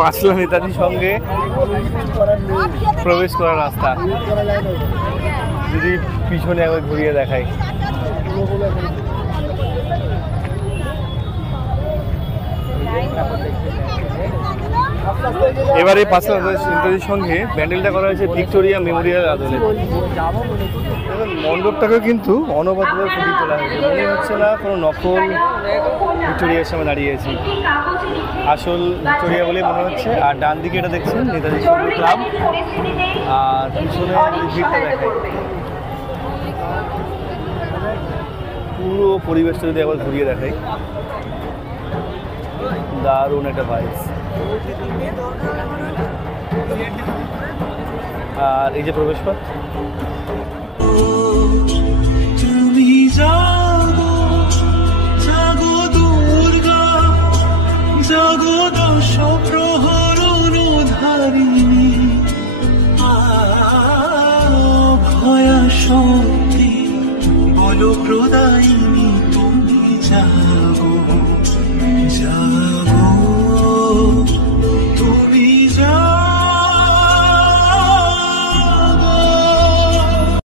পাঁচলা নেতাজির সঙ্গে প্রবেশ করার রাস্তা, যদি পিছনে একবার ঘুরিয়ে দেখাই। এবারে পাঁচলা নেতাজির সঙ্গে প্যান্ডেলটা করা হয়েছে ভিক্টোরিয়া মেমোরিয়াল আদলে। মণ্ডপটাকেও কিন্তু অনবদ্যভাবে ফুটিয়ে তোলা হয়েছে, মনে হচ্ছে না কোনো নকল ভিক্টোরিয়ার সামনে দাঁড়িয়েছি, আসল ভিক্টোরিয়া বলেই মনে হচ্ছে। আর ডান দিকে এটা দেখছেন নেতাজি সঙ্গীত ক্লাব, আর পিছনে ভিড়টা দেখায়। পুরো পরিবেশটা যদি একবার ঘুরিয়ে দেখাই, দারুণ একটা ভাইবস। আর এই যে প্রবেশপথ, তুমি জাগো জাগো দুর্গা জাগো দশ প্রহরণ ধারিণী, ভয়া শক্তি বল প্রদায়িনী তুমি জাগো।